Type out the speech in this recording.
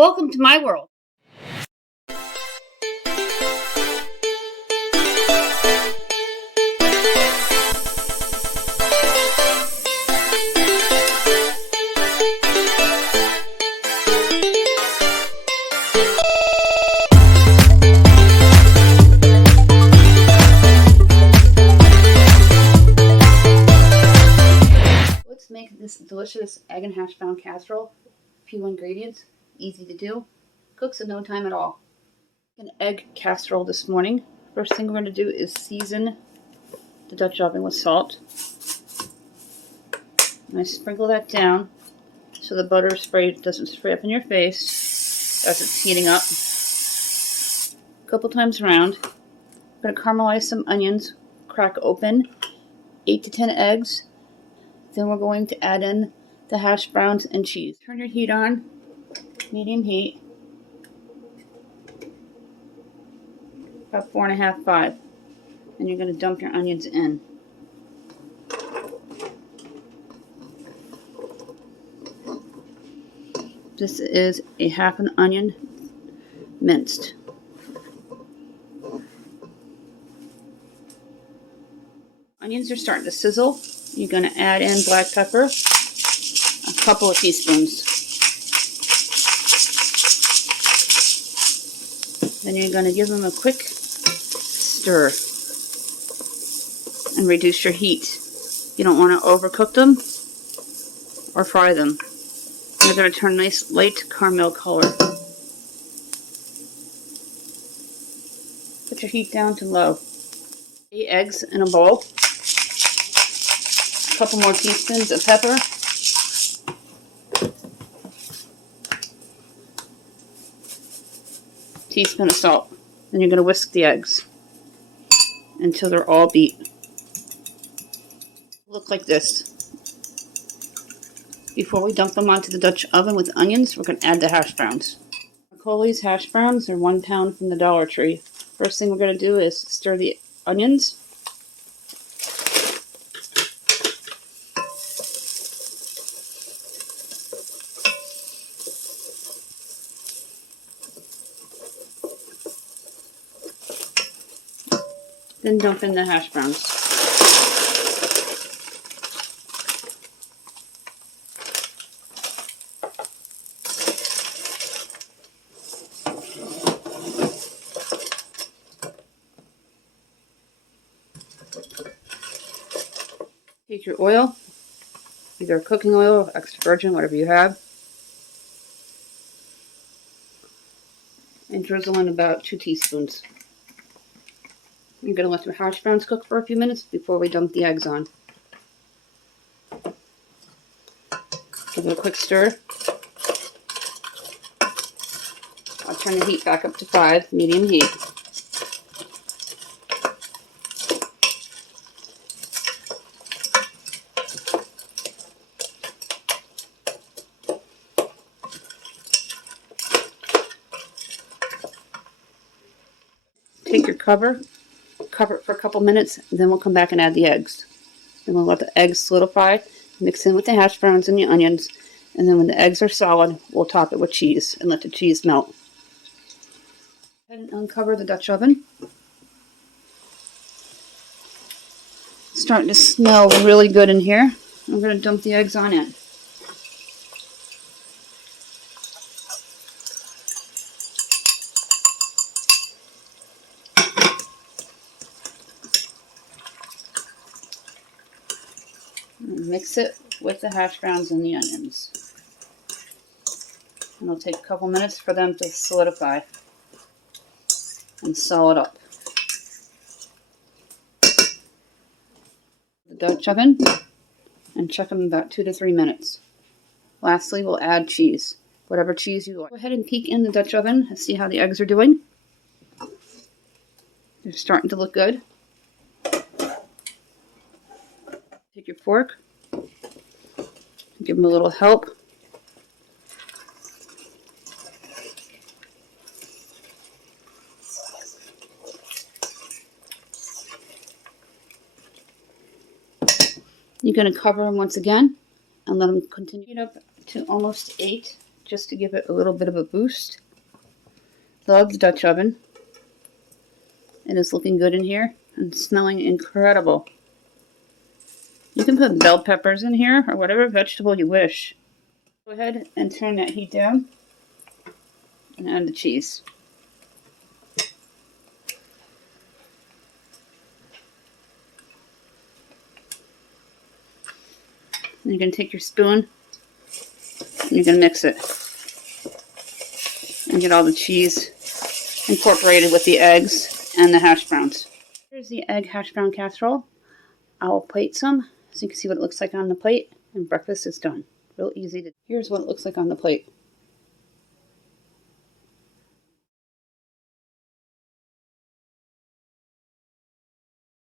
Welcome to my world. Let's make this delicious egg and hash brown casserole. Few ingredients, easy to do, cooks in no time at all. An egg casserole this morning. First thing we're going to do is season the Dutch oven with salt. And I sprinkle that down so the butter spray doesn't spray up in your face as it's heating up. A couple times around. I'm going to caramelize some onions, crack open 8 to 10 eggs. Then we're going to add in the hash browns and cheese. Turn your heat on, medium heat, about 4.5, 5. And you're going to dump your onions in. This is a half an onion minced. Onions are starting to sizzle. You're going to add in black pepper, a couple of teaspoons. Then you're going to give them a quick stir and reduce your heat. You don't want to overcook them or fry them. They're going to turn nice light caramel color. Put your heat down to low. 8 eggs in a bowl. A couple more teaspoons of pepper. Teaspoon of salt. Then you're going to whisk the eggs until they're all beat. Look like this. Before we dump them onto the Dutch oven with onions, we're going to add the hash browns. Coley's hash browns are 1 pound from the Dollar Tree. First thing we're going to do is stir the onions. Then dump in the hash browns. Take your oil, either cooking oil or extra virgin, whatever you have, and drizzle in about 2 teaspoons. You're going to let your hash browns cook for a few minutes before we dump the eggs on. Give it a quick stir. I'll turn the heat back up to 5, medium heat. Take your cover it for a couple minutes, and then we'll come back and add the eggs. Then we'll let the eggs solidify, mix in with the hash browns and the onions, and then when the eggs are solid, we'll top it with cheese and let the cheese melt. Go ahead and uncover the Dutch oven. It's starting to smell really good in here. I'm going to dump the eggs on in. Mix it with the hash browns and the onions. And it'll take a couple minutes for them to solidify and solid up. The Dutch oven and check them about 2 to 3 minutes. Lastly, we'll add cheese, whatever cheese you like. Go ahead and peek in the Dutch oven and see how the eggs are doing. They're starting to look good. Take your fork. Give them a little help. You're going to cover them once again and let them continue up to almost 8 just to give it a little bit of a boost. Love the Dutch oven. It is looking good in here and smelling incredible. You can put bell peppers in here or whatever vegetable you wish. Go ahead and turn that heat down and add the cheese. And you're going to take your spoon and you're going to mix it and get all the cheese incorporated with the eggs and the hash browns. Here's the egg hash brown casserole. I'll plate some so you can see what it looks like on the plate, and breakfast is done. Real easy to. Here's what it looks like on the plate.